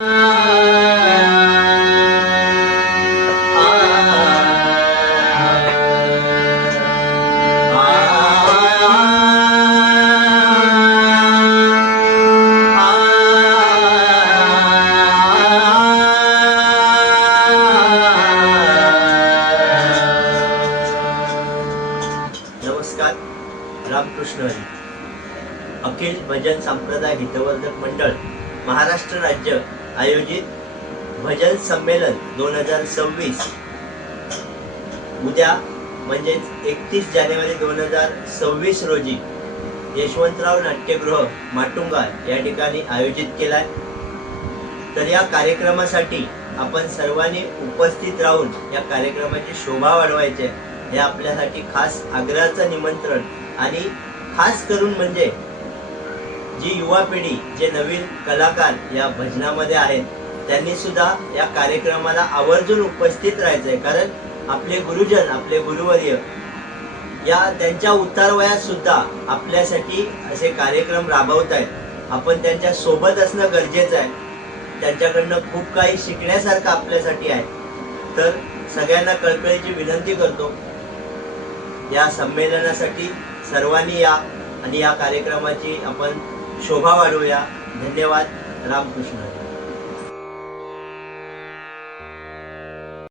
नमस्कार. रामकृष्ण हरी. अखिल भजन संप्रदाय हितवर्धक मंडळ महाराष्ट्र राज्य आयोजित भजन संमेलन 2026 उद्या म्हणजेच 31 जानेवारी 2026 रोजी यशवंतराव नाट्यगृह माटुंगा या ठिकाणी आयोजित केलाय. तर या कार्यक्रमासाठी आपण सर्वांनी उपस्थित राहून या कार्यक्रमाची शोभा वाढवायची आहे. हे आपल्यासाठी खास आग्रहाचं निमंत्रण. आणि खास करून म्हणजे जी युवा पिढी, जे नवीन कलाकार या भजनामध्ये आहेत, त्यांनी सुद्धा या कार्यक्रमाला आवर्जून उपस्थित राहायचंय. कारण आपले गुरुजन, आपले गुरुवर्य या त्यांच्या उतारवयात सुद्धा आपल्यासाठी असे कार्यक्रम राबवत आहेत. आपण त्यांच्या सोबत असणं गरजेचं आहे. त्यांच्याकडनं खूप काही शिकण्यासारखं आपल्यासाठी आहे. तर सगळ्यांना कळकळीची विनंती करतो, या संमेलनासाठी सर्वांनी या आणि या कार्यक्रमाची आपण शोभा वाढवूया. धन्यवाद. रामकृष्ण.